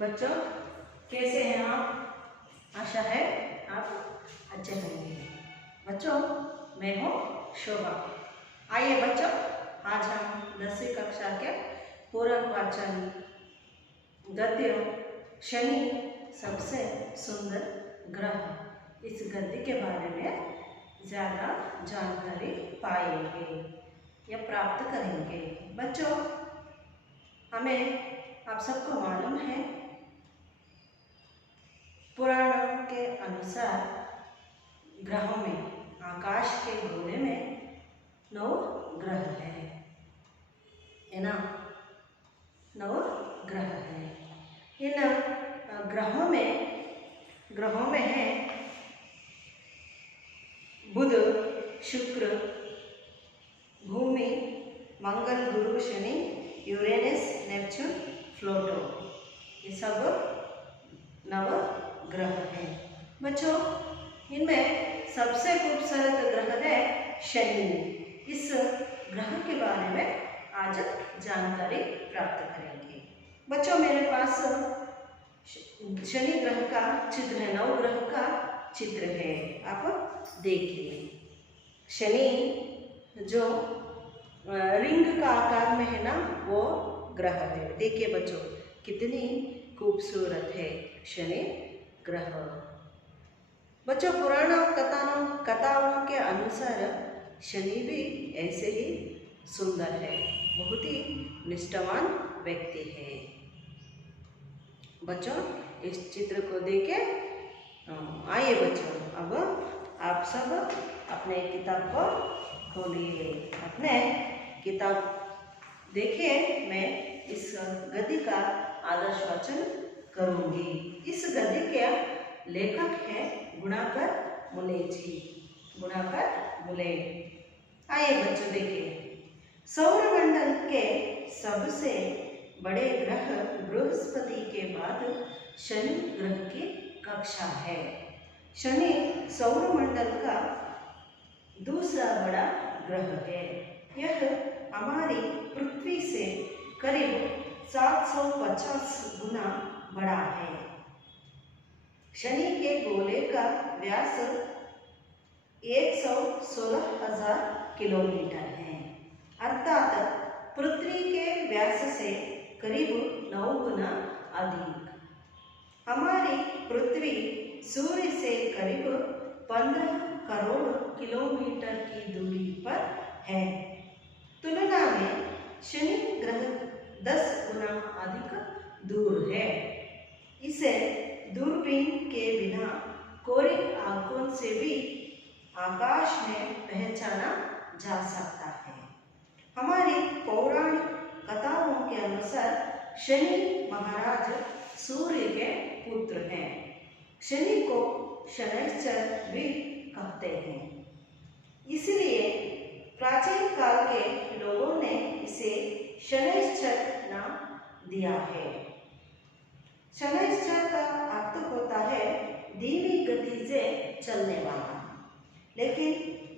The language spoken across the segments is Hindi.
बच्चों कैसे हैं आप? आशा है आप अच्छे होंगे। बच्चों मैं हूँ शोभा। आइए बच्चों, आज हम 10वीं कक्षा के पूरक वाचन गद्य शनि सबसे सुंदर ग्रह, इस गद्य के बारे में ज़्यादा जानकारी पाएंगे या प्राप्त करेंगे। बच्चों हमें आप सबको मालूम है, पुराणों के अनुसार ग्रहों में, आकाश के गोले में 9 ग्रह है ना, 9 ग्रह है। इन ग्रहों में है बुध, शुक्र, भूमि, मंगल, गुरु, शनि, यूरेनस, नेपच्यून, प्लूटो, ये सब 9 ग्रह हैं। बच्चों इनमें सबसे खूबसूरत ग्रह है शनि। इस ग्रह के बारे में आज जानकारी प्राप्त करेंगे। बच्चों मेरे पास शनि ग्रह का चित्र है, 9 ग्रह का चित्र है, आप देखिए। शनि जो रिंग का आकार में है ना, वो ग्रह है। देखिए बच्चों कितनी खूबसूरत है शनि ग्रह। बच्चों पुराणों कथाओं के अनुसार शनि भी ऐसे ही सुंदर है, बहुत ही निष्ठावान व्यक्ति है। बच्चों इस चित्र को देखे आइए बच्चों, अब आप सब अपने किताब को खोलिए, अपने किताब देखिए। मैं इस गद्य का आदर्श वाचन करूंगी। इस गद्य के लेखक हैं गुणाकर मुले जी, गुणाकर मुले। आइए बच्चों देखिए, सौरमंडल के सबसे बड़े ग्रह बृहस्पति के बाद शनि ग्रह की कक्षा है। शनि सौरमंडल का दूसरा बड़ा ग्रह है। यह हमारी पृथ्वी से करीब 750 गुना बड़ा है। शनि के गोले का व्यास 116,000 किलोमीटर है, अर्थात पृथ्वी के व्यास से करीब 9 गुना अधिक। हमारी पृथ्वी सूर्य से करीब 15 करोड़ किलोमीटर की दूरी पर है। तुलना में शनि ग्रह 10 गुना अधिक दूर है। इसे दूरबीन के बिना कोरी आंखों से भी आकाश में पहचाना जा सकता है। हमारी पौराणिक कथाओं के अनुसार शनि महाराज सूर्य के पुत्र हैं। शनि को शनैश्चर भी कहते हैं, इसलिए प्राचीन काल के लोगों ने इसे शनैश्चर नाम दिया है। शनैश्चर का अर्थ होता है धीमी गति से चलने वाला, लेकिन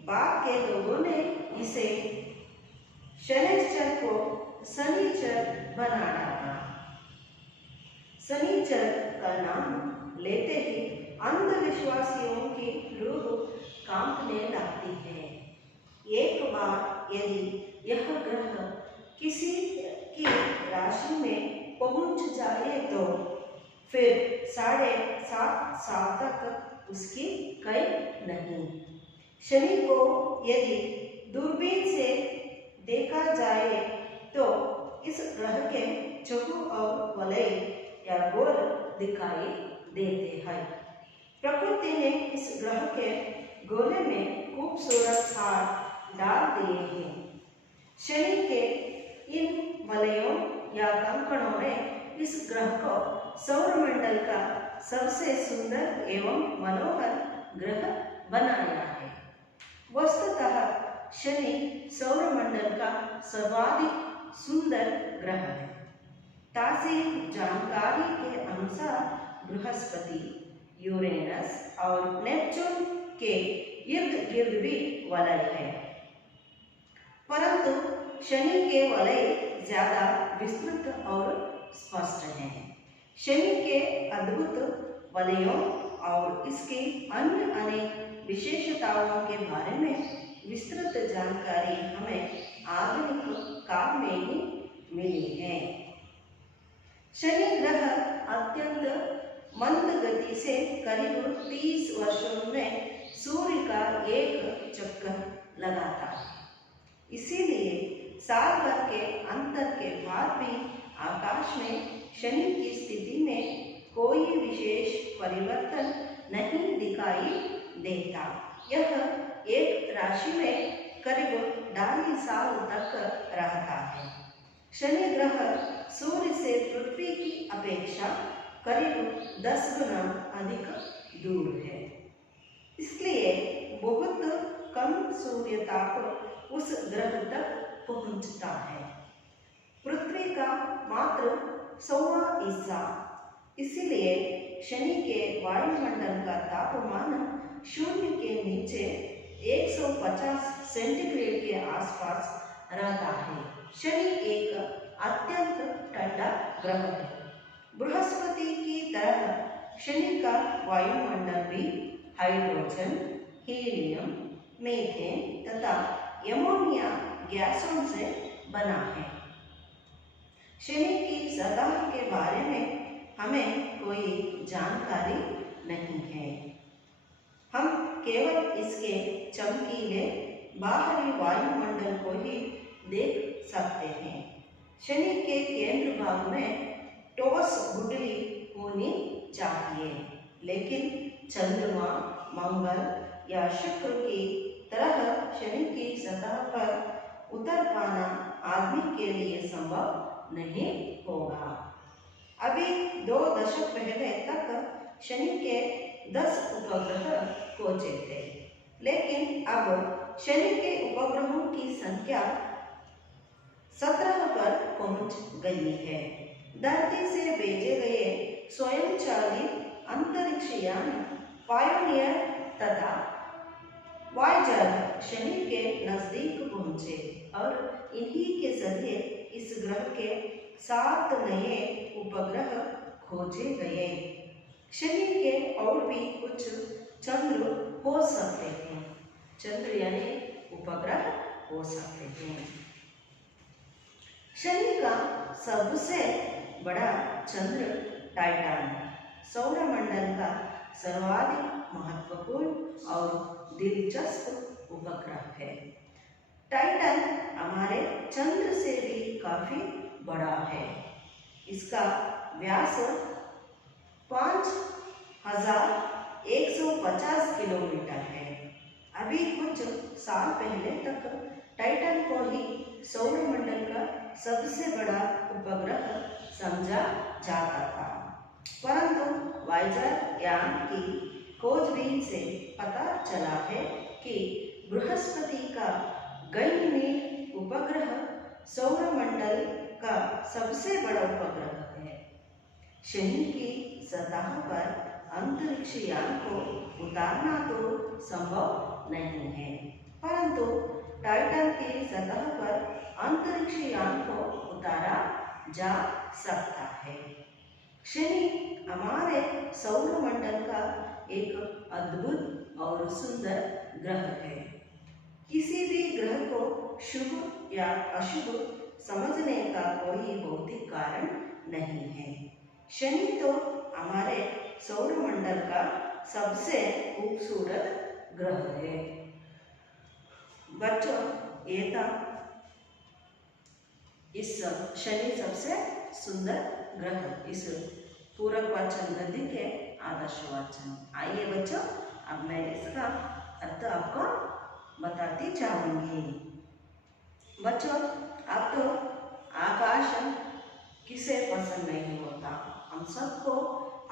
बाद के लोगों ने इसे शनैश्चर को शनिचर बना डाला। शनिचर का नाम लेते ही अंधविश्वासियों की रूह कांपने लगती है। एक बार यदि यह ग्रह किसी की राशि में पहुंच जाए तो फिर 7.5 साल तक उसकी कई नहीं। शनि को यदि दूरबीन से देखा जाए तो इस ग्रह के चक्र और वलय या गोल दिखाई देते हैं। प्रकृति ने इस ग्रह के गोले में खूबसूरत हार डाल दिए हैं। शनि के इन वलयों या कंकणों ने इस ग्रह को सौरमंडल का सबसे सुंदर एवं मनोहर ग्रह बनाया है। वस्तुतः शनि सौरमंडल का सर्वाधिक सुंदर ग्रह है। ताज़ी जानकारी के अनुसार बृहस्पति, यूरेनस और नेपच्यून के इर्द गिर्द भी वलय है, परंतु शनि के वलय ज्यादा विस्तृत और स्पष्ट हैं। शनि के अद्भुत वलयों और इसके अन्य अनेक विशेषताओं के बारे में विस्तृत जानकारी हमें आधुनिक काल में ही मिली है। शनि ग्रह अत्यंत मंद गति से करीब 30 वर्षों में सूर्य का एक चक्कर लगाता है। इसीलिए साल भर के अंतर के बाद भी आकाश में शनि की स्थिति में कोई विशेष परिवर्तन नहीं दिखाई देता। यह एक राशि में करीब 2.5 साल तक रहता है। शनि ग्रह सूर्य से पृथ्वी की अपेक्षा करीब 10 गुना अधिक दूर है, इसलिए बहुत कम सूर्य ताप उस ग्रह तक पहुंचता है। पृथ्वी का मात्र 1/4 हिस्सा, इसलिए शनि के वायुमंडल का तापमान शून्य के नीचे 150 सेंटीग्रेड के आसपास रहता है। शनि एक अत्यंत ठंडा ग्रह है। बृहस्पति की तरह शनि का वायुमंडल भी हाइड्रोजन, हीलियम, मीथेन तथा एमोनिया गैसों से बना है। शनि की सतह के बारे में हमें कोई जानकारी नहीं है। हम केवल इसके चमकीले बाहरी वायुमंडल को ही देख सकते हैं। शनि के केंद्र भाग में ठोस गुठली होनी चाहिए, लेकिन चंद्रमा, मंगल या शुक्र की तरह शनि की सतह पर उतर पाना आदमी के लिए संभव नहीं होगा। अभी 2 दशक पहले तक शनि के 10 उपग्रह खोजे थे, लेकिन अब शनि के उपग्रहों की संख्या 17 पर पहुंच गई है। धरती से भेजे गए स्वयंचालित अंतरिक्ष यान पायोनियर तथा वॉयेजर शनि के नजदीक पहुंचे और इन्हीं के जरिए इस ग्रह के 7 नए उपग्रह खोजे गए। शनि के और भी कुछ चंद्र हो सकते हैं। चंद्र यानी उपग्रह हो सकते हैं। शनि का सबसे बड़ा चंद्र टाइटन है। सौरमंडल का सर्वाधिक महत्वपूर्ण और दिलचस्प उपग्रह है। टाइटन हमारे चंद्र से भी काफी बड़ा है। इसका व्यास 5150 किलोमीटर है। अभी कुछ साल पहले तक टाइटन को ही सौरमंडल का सबसे बड़ा उपग्रह समझा जाता था, परंतु वॉयेजर यान की खोजबीन से पता चला है कि बृहस्पति का गैनीमेड उपग्रह सौरमंडल का सबसे बड़ा उपग्रह है। शनि की सतह पर अंतरिक्ष यान को उतारना तो संभव नहीं है, परंतु टाइटन की सतह पर अंतरिक्ष यान को उतारा जा सकता है। शनि हमारे सौरमंडल का एक अद्भुत और सुंदर ग्रह है। किसी भी ग्रह को शुभ या अशुभ समझने का कोई भौतिक कारण नहीं है। शनि तो हमारे सौरमंडल का सबसे खूबसूरत ग्रह है। बच्चों, ये था इस शनि सबसे सुंदर ग्रह, इस पूरक वाचन गद्य के आदर्श वाचन। आइए बच्चों, अब मैं इसका अर्थ आपको बताती जाऊंगी। बच्चों, अब तो आकाश किसे पसंद नहीं होता, हम सबको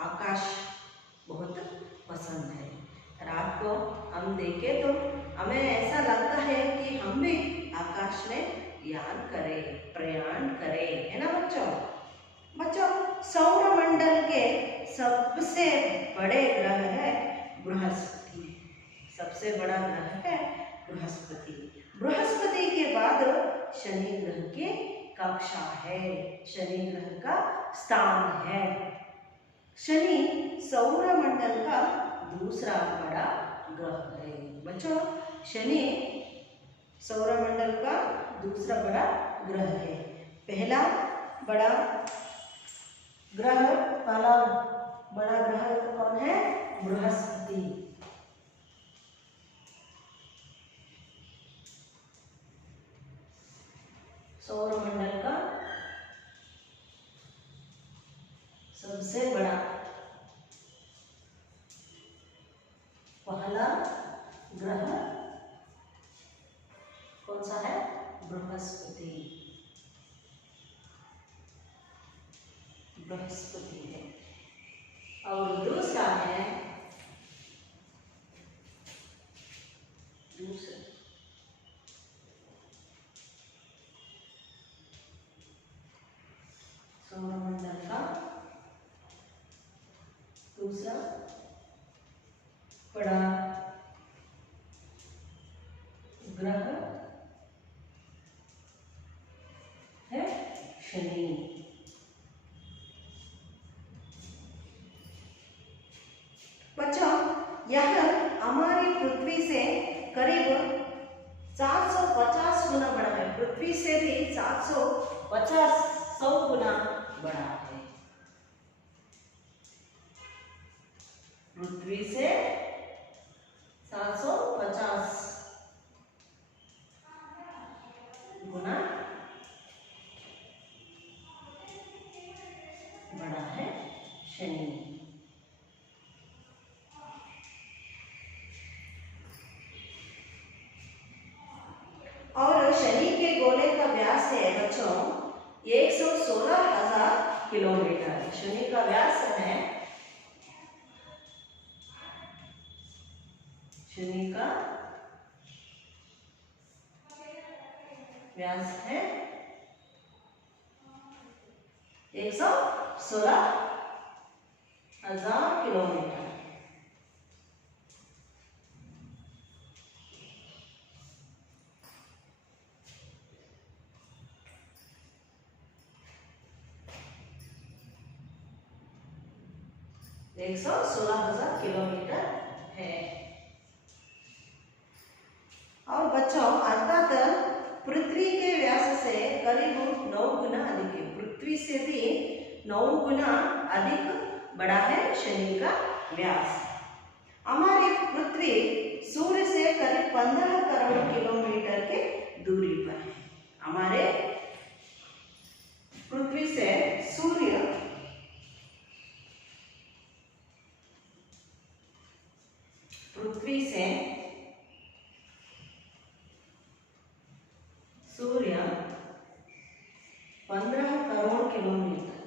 आकाश बहुत पसंद है। रात को हम देखें तो हमें ऐसा लगता है कि हम भी आकाश में यान करें, प्रयाण करें, है ना बच्चों। बच्चों, सौरमंडल के सबसे बड़े ग्रह है बृहस्पति। सबसे बड़ा ग्रह है बृहस्पति। बृहस्पति के बाद शनि ग्रह की कक्षा है, शनि ग्रह का स्थान है। शनि सौरमंडल का दूसरा बड़ा ग्रह है। बच्चों, शनि सौरमंडल का दूसरा बड़ा ग्रह है। पहला बड़ा ग्रह पहला बड़ा ग्रह कौन है? बृहस्पति। सौरमंडल का सबसे बड़ा पहला ग्रह कौन सा है? बृहस्पति। बृहस्पति है। और दूसरा है सौरमंडल का दूसरा बड़ा ग्रह है शनि। बच्चों, यह हमारी पृथ्वी से करीब 450 गुना बड़ा है। पृथ्वी से भी 100 गुना बड़ा है। पृथ्वी से 750 गुना बड़ा है शनि। और शनि के गोले का व्यास है बच्चों 116,000 किलोमीटर। शनि का व्यास है, शनि का व्यास है 116,000 किलोमीटर। एक 116,000 किलोमीटर है। और बच्चों, अर्थात पृथ्वी के व्यास से करीब 9 गुना अधिक है। पृथ्वी से भी 9 गुना अधिक बड़ा है शनि का व्यास। हमारी पृथ्वी सूर्य से करीब 15 करोड़ किलोमीटर के दूरी पर है। हमारे पृथ्वी से सूर्य सूर्य 15 करोड़ किलोमीटर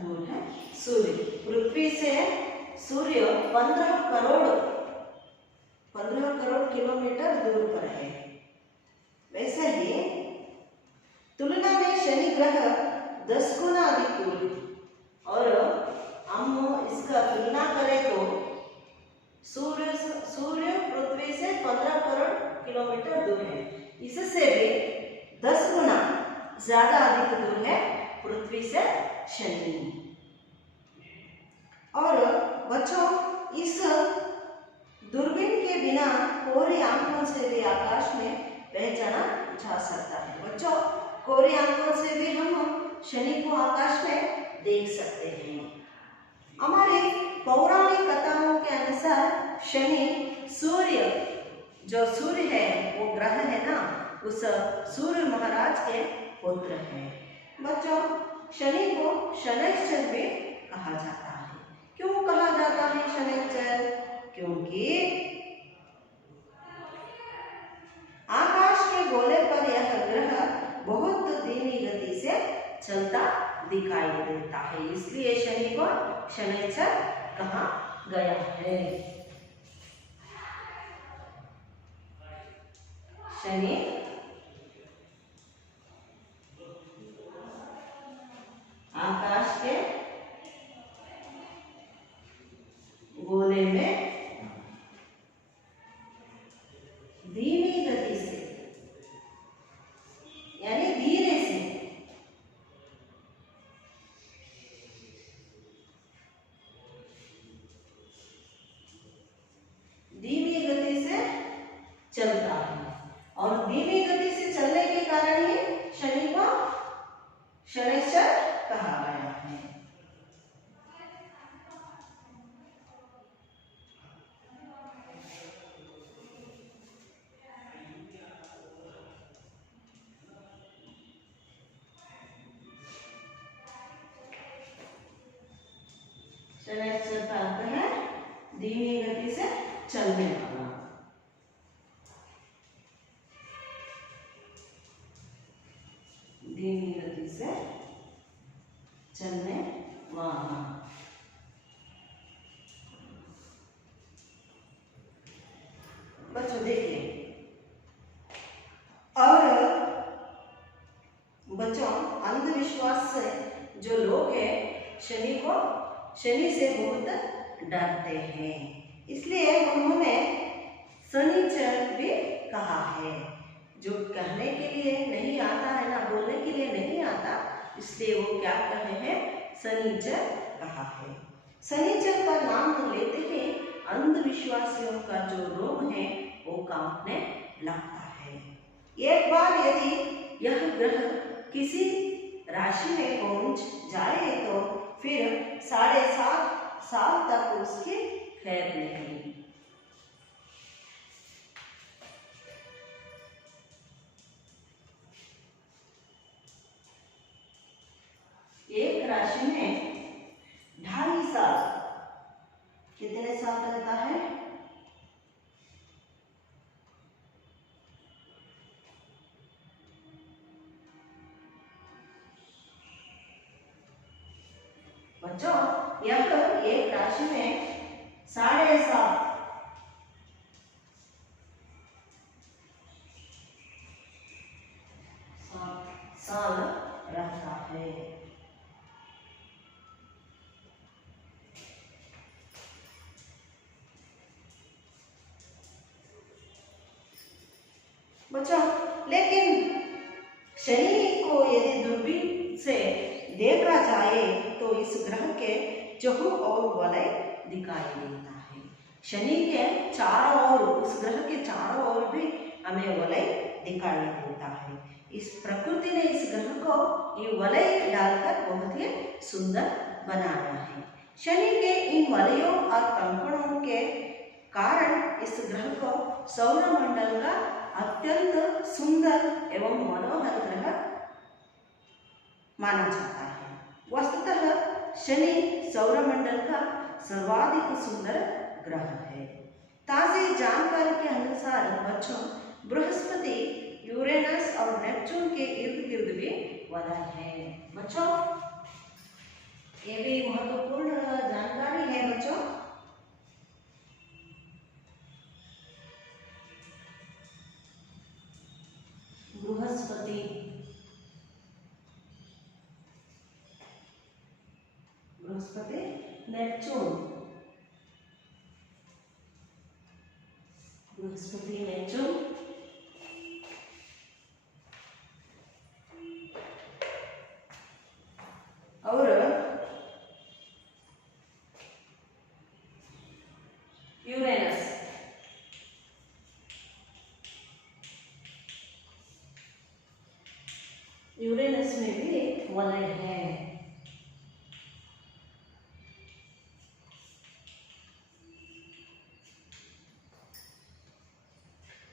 दूर है। सूर्य पृथ्वी से सूर्य 15 करोड़ किलोमीटर दूर पर है। वैसे ही तुलना में शनि ग्रह 10 गुना अधिक दूर है। और हम इसका तुलना करें तो सूर्य पृथ्वी से 15 करोड़ किलोमीटर दूर है। इससे भी 10 गुना ज्यादा अधिक दूर है पृथ्वी से शनि। और बच्चों, इस दूरबीन के बिना कोरी आंखों से भी आकाश में पहचाना जा सकता है। बच्चों, कोरी आंखों से भी हम शनि को आकाश में देख सकते हैं। हमारे पौराणिक कथाओं के अनुसार शनि जो सूर्य है, वो ग्रह है ना, उस सूर्य महाराज के पुत्र है। बच्चों, शनि को शनैश्चर भी कहा जाता है। क्यों कहा जाता है शनैश्चर? क्योंकि आकाश के गोले पर यह ग्रह बहुत धीमी गति से चलता दिखाई देता है, इसलिए शनि को शनैश्चर कहा गया है। शनि आकाश के गोले में धीमी गति से चलता है और धीमी गति से चलने के कारण ही शनि को शनैश्चर कहा गया है। शनैश्चर का अर्थ है धीमी गति से चलने वाला। धीमी गति से चलने वाला। बच्चों देखिए, और बच्चों अंधविश्वास से जो लोग हैं शनि से बहुत डरते हैं, इसलिए उन्होंने शनिचर भी कहा है। जो कहने के लिए नहीं आता है ना, बोलने के लिए नहीं आता, इसलिए वो क्या कहे हैं, शनिचर कहा है। शनिचर का नाम लेते ही अंधविश्वासियों का जो रोम है वो कांपने लगता है। एक बार यदि यह ग्रह किसी राशि में पहुंच जाए तो फिर 7.5 साल तक उसकी खैर नहीं। एक राशि में 2.5 साल, कितने साल लगता है, बच्चों यह एक राशि में 7.5 साल रहता है। बच्चों लेकिन शनि को यदि दूरबीन से देखा जाए तो इस ग्रह के चहु और वलय दिखाई देता है। शनि के चारों ओर, उस ग्रह के चारों ओर भी हमें वलय दिखाई देता है। इस प्रकृति ने इस ग्रह को ये वलय डालकर बहुत ही सुंदर बनाया है। शनि के इन वलयों और कंकणों के कारण इस ग्रह को सौरमंडल का अत्यंत सुंदर एवं मनोहर ग्रह माना जाता है। वस्तुतः शनि सौरमंडल का सर्वाधिक सुंदर ग्रह है। ताज़ी जानकारी के अनुसार बच्चों बृहस्पति, यूरेनस और नेपच्यून के इर्द गिर्द भी वलय है। बच्चों ये भी महत्वपूर्ण जानकारी है। बच्चों बृहस्पति, नेपच्यून, बृहस्पति, नेपच्यून और यूरेनस, यूरेनस में भी वलय है।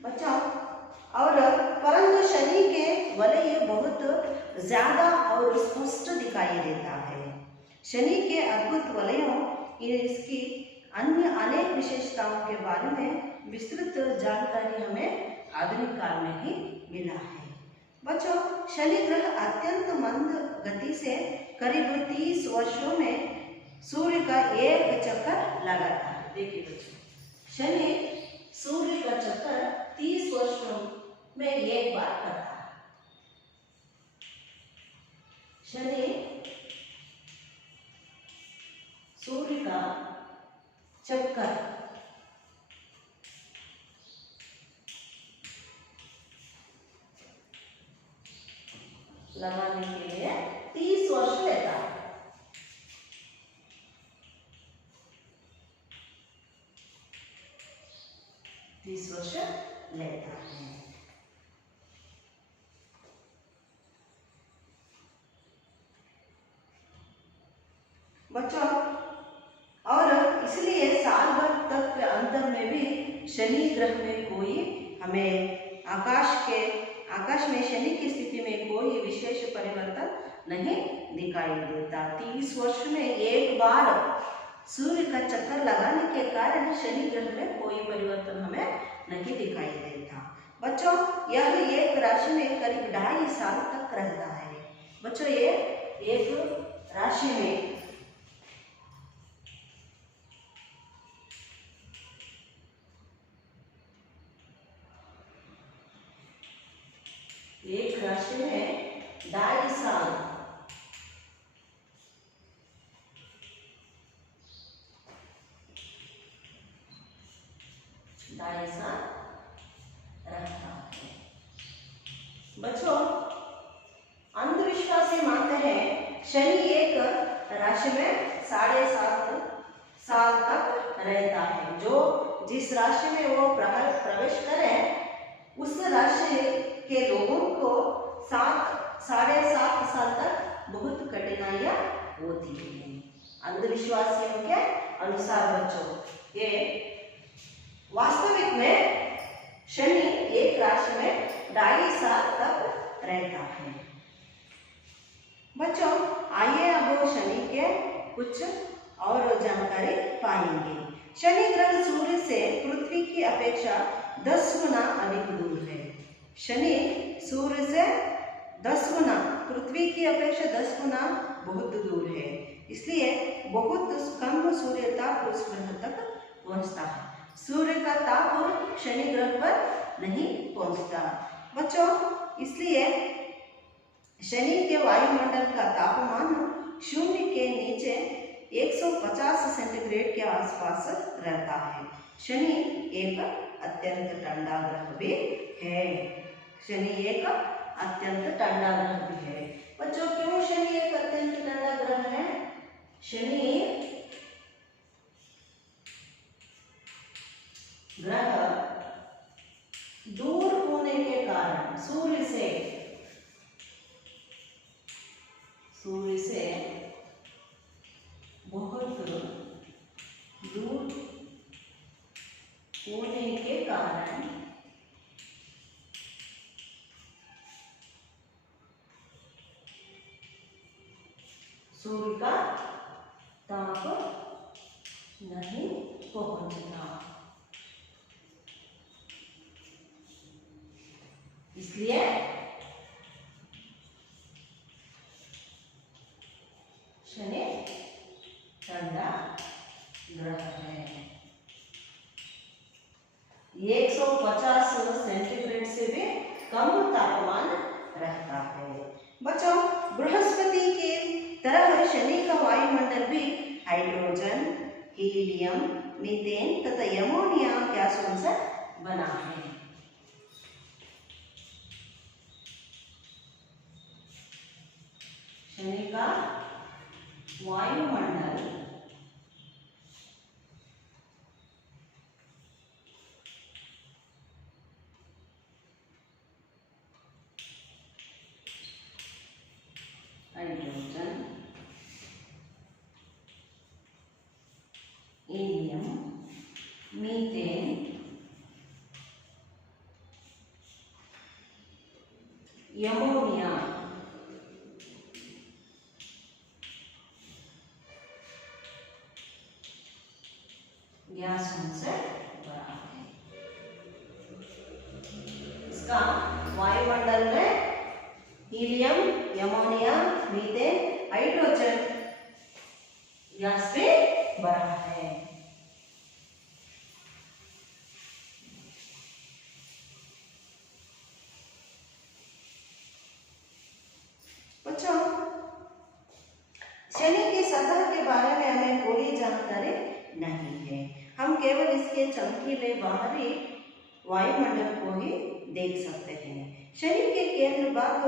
बच्चों और परंतु शनि के वलय बहुत ज्यादा और स्पष्ट दिखाई देता है। शनि के अद्भुत वलयों इसकी अन्य अनेक विशेषताओं के बारे में विस्तृत जानकारी हमें आधुनिक काल में ही मिला है। बच्चों शनि ग्रह अत्यंत मंद गति से करीब 30 वर्षों में सूर्य का एक चक्कर लगाता है। देखिए बच्चों, शनि सूर्य का चक्कर 30 वर्षों में एक बार करता है। शनि सूर्य का चक्कर लगाने के लिए 30 वर्ष लेता है। 30 वर्ष लेता है। बच्चों, और इसलिए साल भर तक के अंतर में भी शनि ग्रह में कोई हमें आकाश में शनि की स्थिति में कोई विशेष परिवर्तन नहीं दिखाई देता। 30 वर्ष में एक बार सूर्य का चक्कर लगाने के कारण शनि ग्रह में कोई परिवर्तन हमें नहीं दिखाई देता। बच्चों, यह एक राशि में करीब 2.5 साल तक रहता है। बच्चों, ये एक राशि में एक राशि में 2.5 साल रहता है। बच्चों, अंधविश्वासी मानते हैं शनि एक राशि में 7.5 साल तक रहता है। जो जिस राशि में वो प्रवेश करे उस राशि के लोगों को 7.5 साल तक बहुत कठिनाइयां होती हैं। अंधविश्वासियों के अनुसार बच्चों, ये वास्तविक में शनि एक राशि में 2.5 साल तक रहता है। बच्चों, आइए अब शनि के कुछ और जानकारी पाएंगे। शनि ग्रह सूर्य से पृथ्वी की अपेक्षा 10 गुना अधिक दूर है। शनि सूर्य से 10 गुना, पृथ्वी की अपेक्षा 10 गुना बहुत दूर है। इसलिए बहुत कम सूर्य ताप उस ग्रह तक पहुंचता है। सूर्य का ताप शनि ग्रह पर नहीं पहुंचता। बच्चों, इसलिए शनि के वायुमंडल का तापमान शून्य के नीचे 150 सेंटीग्रेड के आसपास रहता है। शनि एक अत्यंत ठंडा ग्रह भी है। शनि एक अत्यंत ठंडा ग्रह भी है। बच्चों, क्यों शनि एक अत्यंत ठंडा ग्रह है? शनि ग्रह दूर होने के कारण सूर्य से बहुत दूर होने के कारण सूर्य का ताप नहीं पहुंचता। इसलिए शनि ठंडा ग्रह है। 150 सेंटीग्रेड से भी कम तापमान रहता है। बच्चों, बृहस्पति के तरह शनि का वायुमंडल भी हाइड्रोजन, हीलियम, मीथेन तथा यमोनिया गैसों से बना है। शनि का वायुमंडल हाइड्रोजन, हीलियम, मीथेन, यमोनिया गैसों से बना है। इसका वायुमंडल में हीलियम, यमोनिया, मीथेन, हाइड्रोजन गैस से भरा है। बच्चों, शनि की सतह के बारे में हमें कोई जानकारी नहीं है। हम केवल इसके चमकीले बाहरी वायुमंडल को ही देख सकते हैं। शनि के केंद्र भाग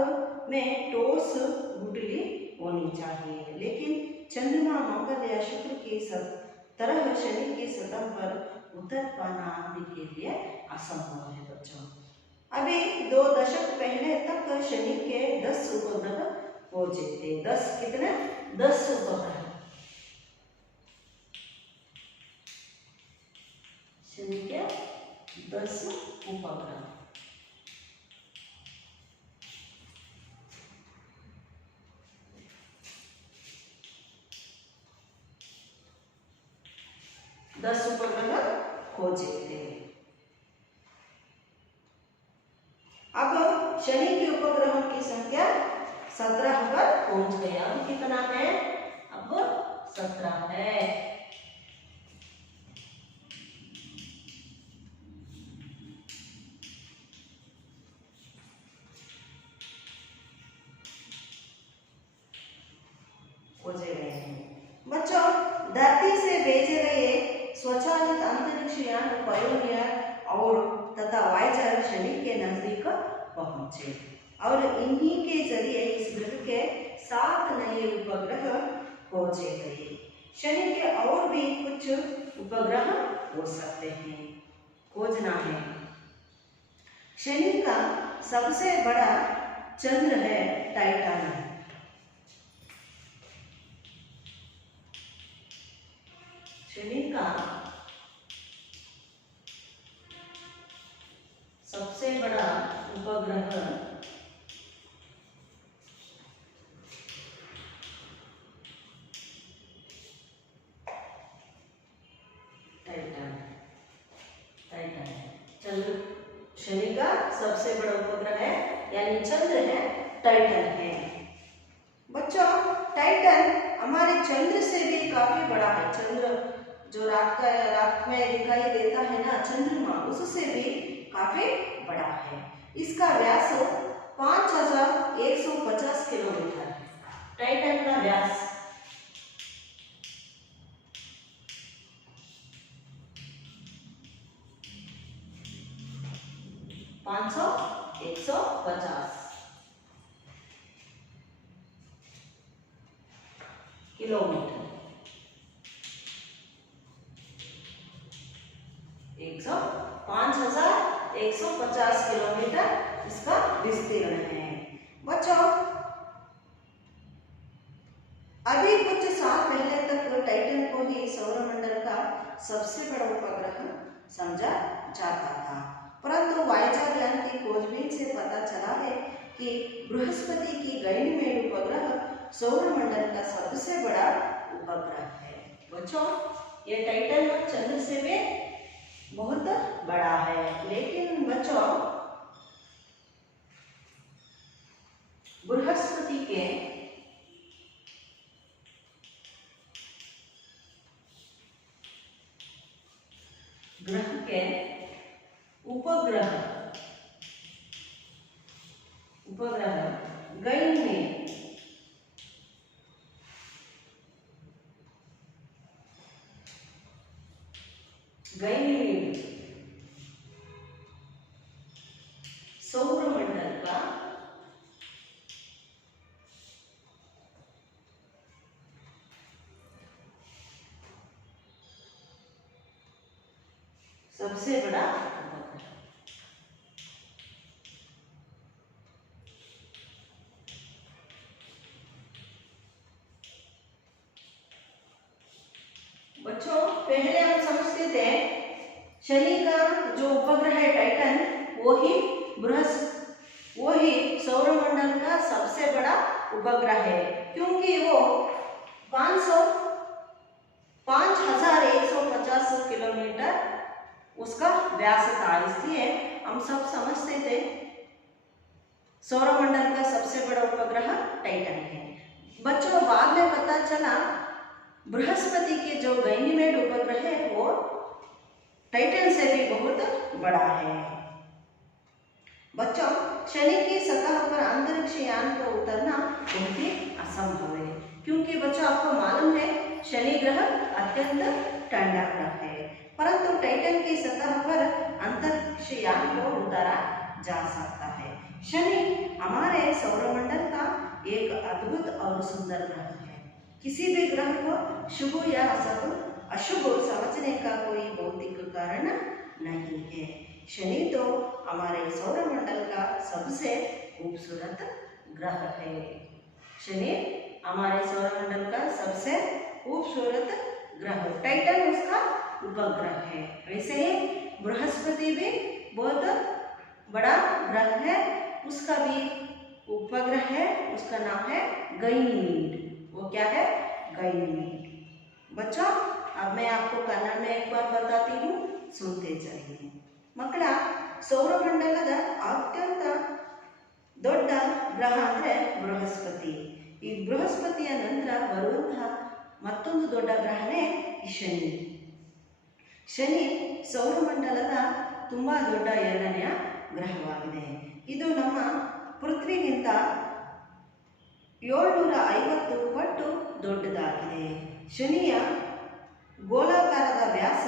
में ठोस गुठली होनी चाहिए, लेकिन चंद्रमा, मंगल या शुक्र की तरह शनि की सतह पर उतर पाना आदमी के लिए असंभव है। बच्चों। अभी 2 दशक पहले तक शनि के 10 उपग्रह पहुंचे थे। 10 कितने? 10 उपग्रह। शनि के 10 उपग्रह। दस उपग्रह खोजे थे। अब शनि के उपग्रहों की संख्या 17 पर पहुंच गए। अब कितना है? अब 17 है। खोजे गए हैं बच्चों। धरती से भेजे गए स्वचालित अंतरिक्ष यान पायोनियर और तथा वायेजर शनि के नजदीक पहुंचे और इन्हीं के जरिए इस ग्रह के 7 नए उपग्रह खोजे गए। शनि के और भी कुछ उपग्रह हो सकते हैं, खोजना है। शनि का सबसे बड़ा चंद्र है टाइटन। शनि का सबसे बड़ा उपग्रह टाइटन। चंद्र शनि का सबसे बड़ा उपग्रह है, यानी चंद्र है, टाइटन है। बच्चों, टाइटन हमारे चंद्र से भी काफी बड़ा है। चंद्र जो रात में दिखाई देता है ना, चंद्रमा, उससे भी काफी बड़ा है। इसका व्यास 5150 किलोमीटर है। टाइटन का व्यास 150 किलोमीटर। 5150 किलोमीटर इसका विस्तीर्ण है। बच्चों, अभी कुछ साल पहले तक टाइटन को ही सौरमंडल का सबसे बड़ा उपग्रह समझा जाता था, परंतु वायेजर यान की खोजबीन से पता चला है कि बृहस्पति की गैनीमेड उपग्रह सौरमंडल का सबसे बड़ा उपग्रह है। बच्चों, ये टाइटन चंद्र से भी बहुत बड़ा है। लेकिन बच्चों, बृहस्पति के ग्रह के उपग्रह गैनीमेड सौरमंडल का सबसे बड़ा उपग्रह। बच्चों, पहले हम समझते थे शनि का जो उपग्रह है टाइटन, वो ही सौरमंडल का सबसे बड़ा उपग्रह है, क्योंकि वो 5150 किलोमीटर उसका व्यास था। इसलिए हम सब समझते थे सौरमंडल का सबसे बड़ा उपग्रह टाइटन है। बच्चों, बाद में पता चला बृहस्पति के जो गैनीमेड उपग्रह है वो टाइटन से भी बहुत बड़ा है। बच्चों, शनि की सतह पर अंतरिक्ष यान का उतरना बहुत ही असंभव है, क्योंकि बच्चों आपको मालूम है शनि ग्रह अत्यंत ठंडा ग्रह है, परंतु टाइटन की सतह पर अंतरिक्ष यान को उतारा जा सकता है। शनि हमारे सौरमंडल का एक अद्भुत और सुंदर ग्रह है। किसी भी ग्रह को शुभ या अशुभ समझने का कोई भौतिक कारण नहीं है। शनि तो हमारे सौरमंडल का सबसे खूबसूरत ग्रह है। शनि हमारे सौरमंडल का सबसे खूबसूरत ग्रह, टाइटन उसका उपग्रह है। वैसे ही बृहस्पति भी बहुत बड़ा ग्रह है, उसका भी उपग्रह है, उसका नाम है गैनीमीड। वो क्या है? गैनीमीड। बच्चों, अब मैं आपको कन्नड़ में एक बार बताती हूँ, सुनते चलिए। ಮಕ್ಕಳ, ಸೌರಮಂಡಲದ ಅತ್ಯಂತ ದೊಡ್ಡ ಗ್ರಹ ಅಂದರೆ ಬೃಹಸ್ಪತಿ. ಈ ಬೃಹಸ್ಪತಿಯ ನಂತರ ಬರುವಂತಹ ಮತ್ತೊಂದು ದೊಡ್ಡ ಗ್ರಹನೇ ಶನಿ. ಶನಿ ಸೌರಮಂಡಲದ ತುಂಬ ದೊಡ್ಡ ಎರಡನೆಯ ಗ್ರಹವಾಗಿದೆ. ಇದು ನಮ್ಮ ಪೃಥ್ವಿಗಿಂತ 750 ಪಟ್ಟು ದೊಡ್ಡದಾಗಿದೆ. ಶನಿಯ ಗೋಳಾಕಾರದ ವ್ಯಾಸ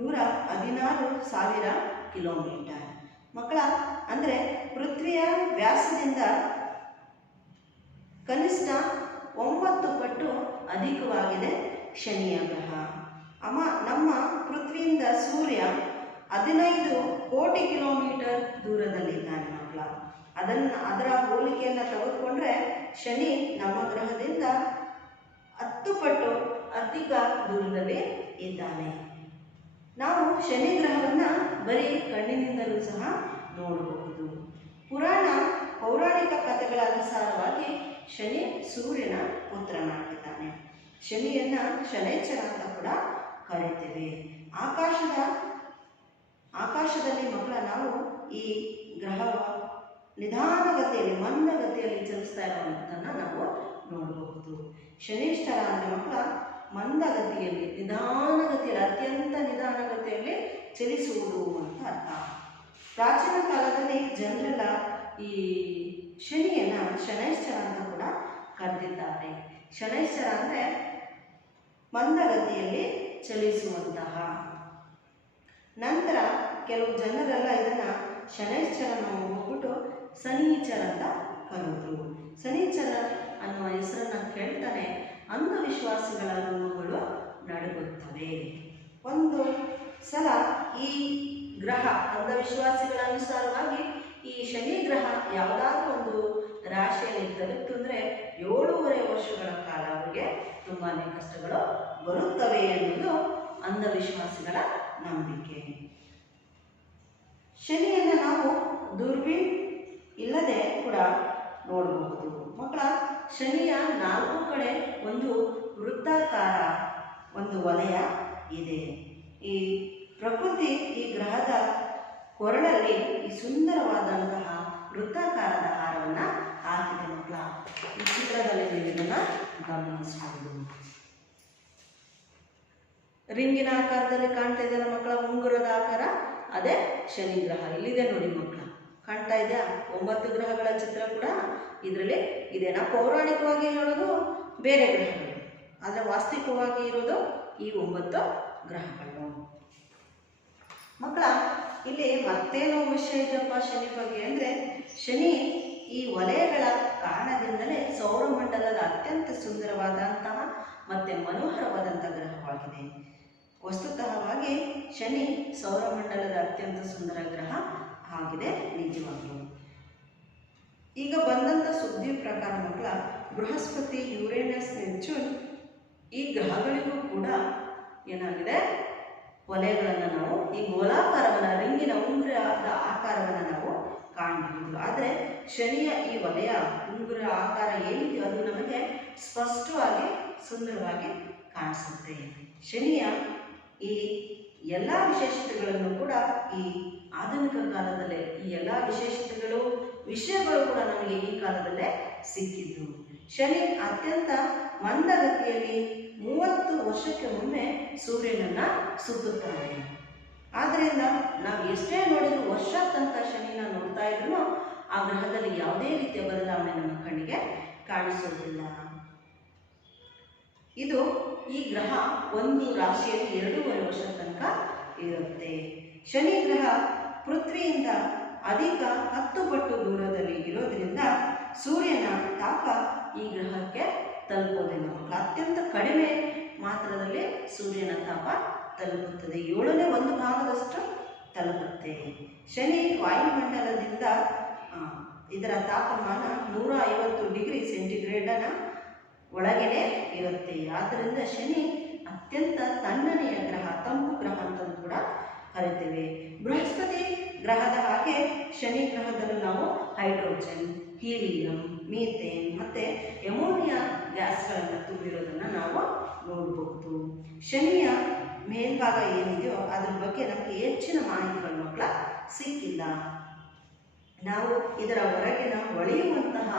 116,000 ಕಿಲೋಮೀಟರ್. ಮಕ್ಕಳ, ಅಂದರೆ ಪೃಥ್ವಿಯ ವ್ಯಾಸದಿಂದ ಕನಿಷ್ಠ 9 ಪಟ್ಟು ಅಧಿಕವಾಗಿದೆ ಶನಿಯ ಗ್ರಹ. ನಮ್ಮ ಪೃಥ್ವಿಯಿಂದ ಸೂರ್ಯ 15 ಕೋಟಿ ಕಿಲೋಮೀಟರ್ ದೂರದಲ್ಲಿದ್ದಾನೆ ಮಕ್ಕಳ. ಅದರ ಹೋಲಿಕೆಯನ್ನು ತೆಗೆದುಕೊಂಡ್ರೆ ಶನಿ ನಮ್ಮ ಗ್ರಹದಿಂದ 10 ಪಟ್ಟು ಅಧಿಕ ದೂರದಲ್ಲಿ ಇದ್ದಾನೆ. ನಾವು ಶನಿ ಗ್ರಹವನ್ನು ಬರೀ ಕಣ್ಣಿನಿಂದಲೂ ಸಹ ನೋಡಬಹುದು. ಪೌರಾಣಿಕ ಕಥೆಗಳ ಅನುಸಾರವಾಗಿ ಶನಿ ಸೂರ್ಯನ ಪುತ್ರನಾಗಿದ್ದಾನೆ. ಶನಿಯನ್ನ ಶನೈಶ್ಚರ ಅಂತ ಕೂಡ ಕರೀತೇವೆ. ಆಕಾಶದಲ್ಲಿ ಮಕ್ಕಳ ನಾವು ಈ ಗ್ರಹ ನಿಧಾನಗತಿಯಲ್ಲಿ ಮಂದಗತಿಯಲ್ಲಿ ಚಲಿಸ್ತಾ ಇರುವಂಥದ್ದನ್ನು ನಾವು ನೋಡಬಹುದು. ಶನೈಶ್ಚರ ಅಂದರೆ ಮಕ್ಕಳ ಮಂದಗತಿಯಲ್ಲಿ, ನಿಧಾನಗತಿಯಲ್ಲಿ, ಅತ್ಯಂತ ನಿಧಾನಗತಿಯಲ್ಲಿ ಚಲಿಸುವುದು ಅಂತ ಅರ್ಥ. ಪ್ರಾಚೀನ ಕಾಲದಲ್ಲಿ ಜನರೆಲ್ಲ ಈ ಶನಿಯನ್ನು ಶನೈಶ್ಚರ ಅಂತ ಕೂಡ ಕರೆದಿದ್ದಾರೆ. ಶನೈಶ್ಚರ ಅಂದರೆ ಮಂದಗತಿಯಲ್ಲಿ ಚಲಿಸುವಂತಹ. ನಂತರ ಕೆಲವು ಜನರೆಲ್ಲ ಇದನ್ನು ಶನೈಶ್ಚರನ ಹೋಗ್ಬಿಟ್ಟು ಶನೀಚರ ಅಂತ ಕರೆದ್ರು. ಶನೀಚರ ಅನ್ನುವ ಹೆಸರನ್ನು ಕೇಳ್ತಾನೆ ಅಂಧವಿಶ್ವಾಸಿಗಳ ನೋವುಗಳು ನಡುಗುತ್ತವೆ. ಒಂದು ಸಲ ಈ ಗ್ರಹ ಅಂಧವಿಶ್ವಾಸಿಗಳ ಅನುಸಾರವಾಗಿ ಈ ಶನಿ ಗ್ರಹ ಯಾವುದಾದ್ರೂ ಒಂದು ರಾಶಿಯಲ್ಲಿ ತಲುಪಿತು ಅಂದರೆ 7.5 ವರ್ಷಗಳ ಕಾಲ ಅವರಿಗೆ ತುಂಬಾ ಕಷ್ಟಗಳು ಬರುತ್ತವೆ ಎನ್ನುವುದು ಅಂಧವಿಶ್ವಾಸಿಗಳ ನಂಬಿಕೆ. ಶನಿಯನ್ನು ನಾವು ದೂರಬೀನ್ ಇಲ್ಲದೆ ಕೂಡ ನೋಡಬಹುದು. ಮಕ್ಕಳ, ಶನಿಯ 4 ಕಡೆ ಒಂದು ವೃತ್ತಾಕಾರ ಒಂದು ವಲಯ ಇದೆ. ಈ ಪ್ರಕೃತಿ ಈ ಗ್ರಹದ ಕೊರಳಲ್ಲಿ ಈ ಸುಂದರವಾದಂತಹ ವೃತ್ತಾಕಾರದ ಹಾರವನ್ನು ಹಾಕಿದೆ ಮಕ್ಕಳ. ಈ ಚಿತ್ರದಲ್ಲಿ ನೀವು ಇದನ್ನು ಗಮನಿಸಬಹುದು. ರಿಂಗಿನ ಆಕಾರದಲ್ಲಿ ಕಾಣ್ತಾ ಇದೆಯಲ್ಲ ಮಕ್ಕಳ, ಉಂಗುರದ ಆಕಾರ, ಅದೇ ಶನಿ ಗ್ರಹ ಇಲ್ಲಿದೆ ನೋಡಿ ಮಕ್ಕಳ. ಕಾಣ್ತಾ ಇದೆಯಾ? 9 ಗ್ರಹಗಳ ಚಿತ್ರ ಕೂಡ ಇದರಲ್ಲಿ ಇದೆ. ನಾವು ಪೌರಾಣಿಕವಾಗಿ ಹೇಳೋದು ಬೇರೆ ಗ್ರಹಗಳು, ಆದರೆ ವಾಸ್ತವಿಕವಾಗಿ ಇರೋದು ಈ 9 ಗ್ರಹಗಳು. ಮಕ್ಕಳ, ಇಲ್ಲಿ ಮತ್ತೇನೋ ವಿಷಯ ಇದೆಯಪ್ಪ ಶನಿ ಬಗ್ಗೆ ಅಂದರೆ, ಶನಿ ಈ ವಲಯಗಳ ಕಾರಣದಿಂದಲೇ ಸೌರಮಂಡಲದ ಅತ್ಯಂತ ಸುಂದರವಾದಂತಹ ಮತ್ತು ಮನೋಹರವಾದಂಥ ಗ್ರಹವಾಗಿದೆ. ವಸ್ತುತಃವಾಗಿ ಶನಿ ಸೌರಮಂಡಲದ ಅತ್ಯಂತ ಸುಂದರ ಗ್ರಹ ಆಗಿದೆ ನಿಜವಾಗ್ಲೂ. ಈಗ ಬಂದಂಥ ಸುದ್ದಿ ಪ್ರಕಾರ ಮಕ್ಕಳ, ಬೃಹಸ್ಪತಿ, ಯುರೇನಸ್, ನೆಪ್ಚೂನ್ ಈ ಗ್ರಹಗಳಿಗೂ ಕೂಡ ಏನಾಗಿದೆ, ವಲಯಗಳನ್ನು ನಾವು ಈ ಗೋಲಾಕಾರವನ್ನು, ರಿಂಗಿನ ಉಂಗುರದ ಆಕಾರವನ್ನು ನಾವು ಕಾಣಬಹುದು. ಆದರೆ ಶನಿಯ ಈ ವಲಯ ಉಂಗುರ ಆಕಾರ ಏನಿದೆಯೋ ಅದು ನಮಗೆ ಸ್ಪಷ್ಟವಾಗಿ ಸುಂದರವಾಗಿ ಕಾಣಿಸುತ್ತೆ. ಶನಿಯ ಈ ಎಲ್ಲ ವಿಶೇಷತೆಗಳನ್ನು ಕೂಡ ಈ ಆಧುನಿಕ ಕಾಲದಲ್ಲೇ ಈ ಎಲ್ಲ ವಿಷಯಗಳು ಕೂಡ ನಮಗೆ ಈ ಕಾಲದಲ್ಲೇ ಸಿಕ್ಕಿದ್ದು. ಶನಿ ಅತ್ಯಂತ ಮಂದಗತಿಯಲ್ಲಿ 30 ವರ್ಷಕ್ಕೆ ಒಮ್ಮೆ ಸೂರ್ಯನನ್ನು ಸುತ್ತುತ್ತಾನೆ. ಆದ್ದರಿಂದ ನಾವು ಎಷ್ಟೇ ನೋಡಿದ್ರು ವರ್ಷ ತನಕ ಶನಿನ ನೋಡ್ತಾ ಇದ್ರೂ ಆ ಗ್ರಹದಲ್ಲಿ ಯಾವುದೇ ರೀತಿಯ ಬದಲಾವಣೆ ನಮ್ಮ ಕಣ್ಣಿಗೆ ಕಾಣಿಸೋದಿಲ್ಲ. ಇದು ಈ ಗ್ರಹ ಒಂದು ರಾಶಿಯಲ್ಲಿ 2.5 ವರ್ಷ ತನಕ ಇರುತ್ತೆ. ಶನಿ ಗ್ರಹ ಪೃಥ್ವಿಯಿಂದ ಅಧಿಕ 10 ಪಟ್ಟು ದೂರದಲ್ಲಿ ಇರೋದ್ರಿಂದ ಸೂರ್ಯನ ತಾಪ ಈ ಗ್ರಹಕ್ಕೆ ತಲುಪೋದಿಲ್ಲ ಮಕ್ಕಳು. ಅತ್ಯಂತ ಕಡಿಮೆ ಮಾತ್ರದಲ್ಲಿ ಸೂರ್ಯನ ತಾಪ ತಲುಪುತ್ತದೆ. 1/7 ಭಾಗದಷ್ಟು ತಲುಪುತ್ತೆ. ಶನಿ ವಾಯುಮಂಡಲದಿಂದ ಇದರ ತಾಪಮಾನ 150 ಡಿಗ್ರಿ ಸೆಂಟಿಗ್ರೇಡನ ಒಳಗಡೆ ಇರುತ್ತೆ. ಆದ್ದರಿಂದ ಶನಿ ಅತ್ಯಂತ ತಣ್ಣನೆಯ ಗ್ರಹ, ತಂಪು ಗ್ರಹ ಅಂತ ಕೂಡ ಕರಿತೇವೆ. ಬೃಹಸ್ಪತಿ ಗ್ರಹದ ಹಾಗೆ ಶನಿ ಗ್ರಹದಲ್ಲೂ ನಾವು ಹೈಡ್ರೋಜನ್, ಹೀಲಿಯಂ, ಮೀಥೇನ್ ಮತ್ತು ಎಮೋನಿಯಾ ಗ್ಯಾಸ್ಗಳನ್ನು ತುಂಬಿರೋದನ್ನು ನಾವು ನೋಡಬಹುದು. ಶನಿಯ ಮೇಲ್ಭಾಗ ಏನಿದೆಯೋ ಅದ್ರ ಬಗ್ಗೆ ನಮಗೆ ಹೆಚ್ಚಿನ ಮಾಹಿತಿಗಳು ಮಕ್ಕಳ ಸಿಕ್ಕಿಲ್ಲ. ನಾವು ಇದರ ಹೊರಗಿನ ಹೊಳೆಯುವಂತಹ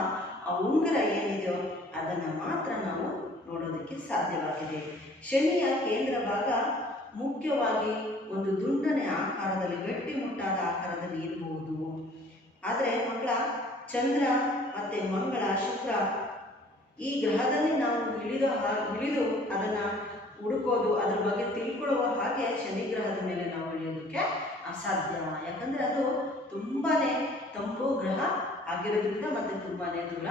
ಆ ಉಂಗುರ ಏನಿದೆಯೋ ಅದನ್ನು ಮಾತ್ರ ನಾವು ನೋಡೋದಕ್ಕೆ ಸಾಧ್ಯವಾಗಿದೆ. ಶನಿಯ ಕೇಂದ್ರ ಭಾಗ ಮುಖ್ಯವಾಗಿ ಒಂದು ದುಂಡನೆ ಆಕಾರದಲ್ಲಿ, ಗಟ್ಟಿಮುಟ್ಟಾದ ಆಕಾರದಲ್ಲಿ ಇರಬಹುದು. ಆದರೆ ಮಕ್ಕಳ ಚಂದ್ರ ಮತ್ತು ಮಂಗಳ, ಶುಕ್ರ ಈ ಗ್ರಹದಲ್ಲಿ ನಾವು ಇಳಿದು ಅದನ್ನು ಹುಡುಕೋದು, ಅದರ ಬಗ್ಗೆ ತಿಳ್ಕೊಳ್ಳುವ ಹಾಗೆ ಶನಿ ಗ್ರಹದ ಮೇಲೆ ನಾವು ಇಳಿಯೋದಕ್ಕೆ ಅಸಾಧ್ಯ. ಯಾಕಂದರೆ ಅದು ತುಂಬಾ ತಂಪು ಗ್ರಹ ಆಗಿರೋದ್ರಿಂದ ಮತ್ತು ತುಂಬಾ ದೂರ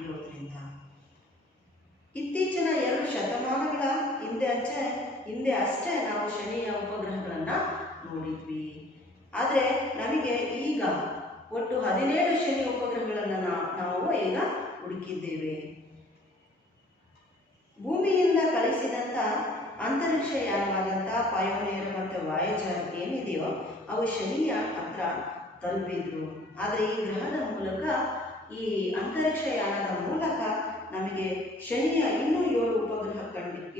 ಇರೋದ್ರಿಂದ. ಇತ್ತೀಚಿನ 2 ಶತಮಾನಗಳ ಹಿಂದೆ ಅಷ್ಟೇ ನಾವು ಶನಿಯ ಉಪಗ್ರಹಗಳನ್ನು ನೋಡಿದ್ವಿ. ಆದರೆ ನಮಗೆ ಈಗ ಒಟ್ಟು 17 ಶನಿ ಉಪಗ್ರಹಗಳನ್ನು ನಾವು ಈಗ ಹುಡುಕಿದ್ದೇವೆ. ಭೂಮಿಯಿಂದ ಕಳಿಸಿದಂಥ ಅಂತರಿಕ್ಷಯಾನವಾದಂಥ ಪಯೋನಿಯರ್ ಮತ್ತು ವಾಯೇಜರ್ ಏನಿದೆಯೋ ಅವು ಶನಿಯ ಹತ್ರ ತಲುಪಿದ್ರು. ಆದರೆ ಈ ಗ್ರಹದ ಮೂಲಕ, ಈ ಅಂತರಿಕ್ಷಯಾನದ ಮೂಲಕ ನಮಗೆ ಶನಿಯ ಇನ್ನೂ 7 ಉಪಗ್ರಹ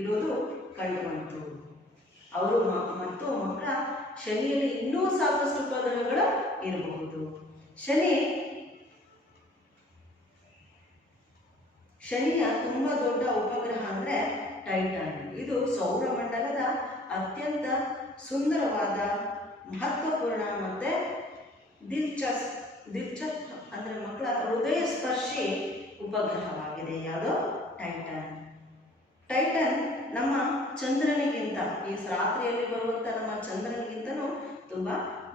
ಇರೋದು ಕಂಡು ಬಂತು. ಅವರು ಮತ್ತು ಮಕ್ಕಳ ಶನಿಯಲ್ಲಿ ಇನ್ನೂ ಸಾಕಷ್ಟು ಉಪಗ್ರಹಗಳು ಇರಬಹುದು. ಶನಿಯ ತುಂಬ ದೊಡ್ಡ ಉಪಗ್ರಹ ಅಂದರೆ ಟೈಟನ್. ಇದು ಸೌರಮಂಡಲದ ಅತ್ಯಂತ ಸುಂದರವಾದ, ಮಹತ್ವಪೂರ್ಣ ಮತ್ತು ದಿಲ್ಚಸ್ಪ್ ಅಂದರೆ ಮಕ್ಕಳ ಹೃದಯ ಸ್ಪರ್ಶಿ ಉಪಗ್ರಹವಾಗಿದೆ. ಯಾವುದೋ ಟೈಟನ್ ನಮ್ಮ ಚಂದ್ರನಿಗಿಂತ, ಈ ರಾತ್ರಿಯಲ್ಲಿ ಬರುವಂಥ ನಮ್ಮ ಚಂದ್ರನಿಗಿಂತನೂ ತುಂಬ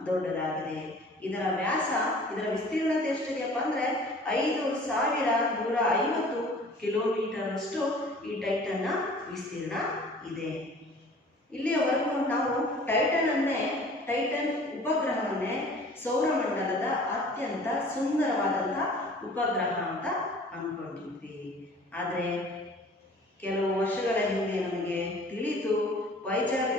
ದೊಡ್ಡದಾಗಿದೆ. ಇದರ ವ್ಯಾಸ, ಇದರ ವಿಸ್ತೀರ್ಣತೆ ಎಷ್ಟಿದೆಯಪ್ಪ ಅಂದರೆ 5150 ಕಿಲೋಮೀಟರಷ್ಟು ಈ ಟೈಟನ್ನ ವಿಸ್ತೀರ್ಣ ಇದೆ. ಇಲ್ಲಿಯವರೆಗೂ ನಾವು ಟೈಟನ್ ಉಪಗ್ರಹವನ್ನೇ ಸೌರಮಂಡಲದ ಅತ್ಯಂತ ಸುಂದರವಾದಂಥ ಉಪಗ್ರಹ ಅಂತ ಅಂದ್ಕೊಂಡಿದ್ವಿ. ಆದರೆ ಕೆಲವು ವರ್ಷಗಳ ಹಿಂದೆ ನಮಗೆ ತಿಳಿತು, ವೈಜರ್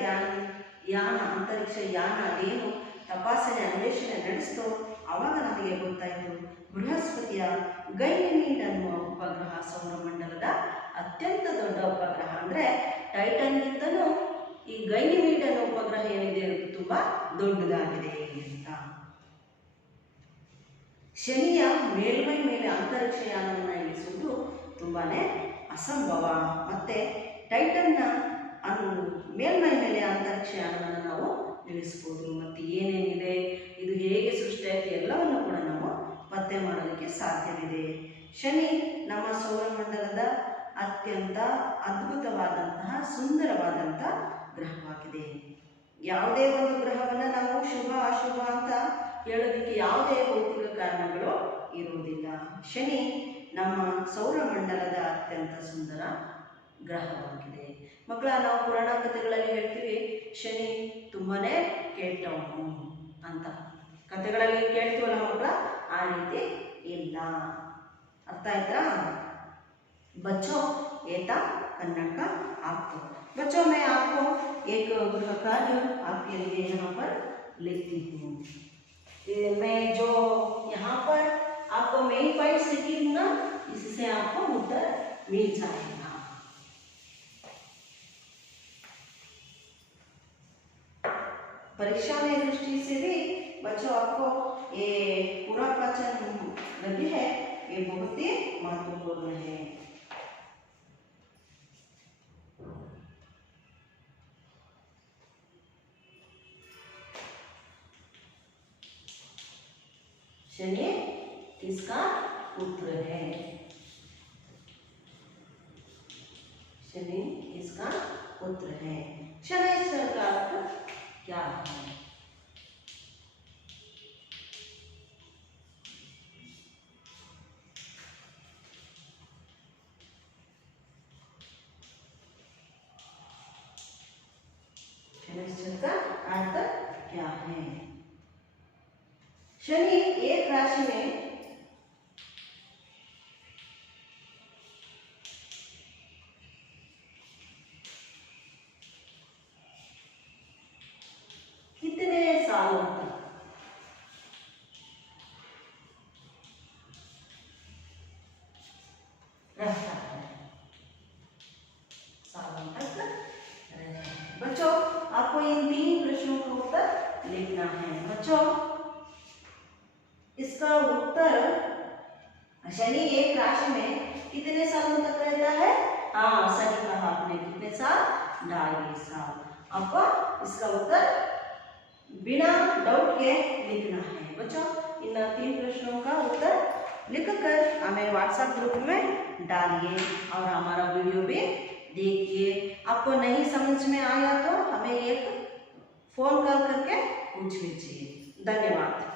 ಯಾನ ಅಂತರಿಕ್ಷ ಯಾನ ಅದೇನು ತಪಾಸಣೆ ಅನ್ವೇಷಣೆ ನಡೆಸ್ತೋ ಆವಾಗ ನಮಗೆ ಗೊತ್ತಾಯಿತು, ಬೃಹಸ್ಪತಿಯ ಗೈನಿಮೀಡ್ ಅನ್ನುವ ಉಪಗ್ರಹ ಸೌರಮಂಡಲದ ಅತ್ಯಂತ ದೊಡ್ಡ ಉಪಗ್ರಹ. ಅಂದರೆ ಟೈಟನ್ಗಿಂತಲೂ ಈ ಗೈನಿಮೀಡ್ ಅನ್ನೋ ಉಪಗ್ರಹ ಏನಿದೆ ಅದು ತುಂಬ ದೊಡ್ಡದಾಗಿದೆ ಅಂತ. ಶನಿಯ ಮೇಲ್ಮೈ ಮೇಲೆ ಅಂತರಿಕ್ಷಯಾನವನ್ನು ಇಳಿಸುವುದು ತುಂಬಾ ಅಸಂಭವ. ಮತ್ತು ಟೈಟನ್ನ ಮೇಲ್ಮೈ ಮೇಲೆ ಅಂತರಿಕ್ಷಯಾನವನ್ನು ನಾವು ಇಳಿಸ್ಬೋದು. ಮತ್ತು ಏನೇನಿದೆ, ಇದು ಹೇಗೆ ಸೃಷ್ಟಿಯಾಯಿತು ಎಲ್ಲವನ್ನು ಕೂಡ ನಾವು ಪತ್ತೆ ಮಾಡೋದಕ್ಕೆ ಸಾಧ್ಯವಿದೆ. ಶನಿ ನಮ್ಮ ಸೌರಮಂಡಲದ ಅತ್ಯಂತ ಅದ್ಭುತವಾದಂತಹ, ಸುಂದರವಾದಂಥ ಗ್ರಹವಾಗಿದೆ. ಯಾವುದೇ ಒಂದು ಗ್ರಹವನ್ನು ನಾವು ಶುಭ ಅಶುಭ ಅಂತ ಹೇಳೋದಕ್ಕೆ ಯಾವುದೇ ಭೌತಿಕ ಕಾರಣಗಳು ಇರುವುದಿಲ್ಲ. ಶನಿ ನಮ್ಮ ಸೌರಮಂಡಲದ ಅತ್ಯಂತ ಸುಂದರ ಗ್ರಹವಾಗಿದೆ. ಮಕ್ಕಳ, ನಾವು ಪುರಾಣ ಕಥೆಗಳಲ್ಲಿ ಹೇಳ್ತೀವಿ ಶನಿ ತುಂಬಾ ಕೆಟ್ಟವನು ಅಂತ. ಕಥೆಗಳಲ್ಲಿ ಕೇಳ್ತೀವಲ್ಲ ಮಕ್ಕಳ, ಆ ರೀತಿ ಇಲ್ಲ. ಅರ್ಥ ಆಯ್ತಾ? बच्चों ये था कन्नड़ का आपको। बच्चों मैं आपको एक गृह कार्य आपके लिए यहाँ पर लिखती हूँ। मैं जो यहाँ पर आपको मेन पॉइंट्स लिखी हूँ ना, इससे आपको उत्तर मिल जाएगा। परीक्षा में दृष्टि से भी बच्चों आपको ये पूरा वाचन लगी है, ये बहुत ही महत्वपूर्ण है। शनि किसका पुत्र है? शनि किसका पुत्र है? शनैश्चर का अर्थ क्या है? शनैश्चर का अर्थ क्या है? शनि एक राशि में कितने सालों तक रहता है? सालों तक रहता है। बच्चों, आपको इन 3 प्रश्नों का उत्तर लिखना है। बच्चों, इसका उत्तर शनि एक राशि में कितने सालों तक रहता है? हाँ, सही कहा आपने। कितने साल? 2.5 साल। आपको इसका उत्तर बिना डाउट के लिखना है। बच्चों, इन 3 प्रश्नों का उत्तर लिखकर हमें व्हाट्सएप ग्रुप में डालिए और हमारा वीडियो भी देखिए। आपको नहीं समझ में आया तो हमें एक फोन कॉल करके पूछ लीजिए। धन्यवाद।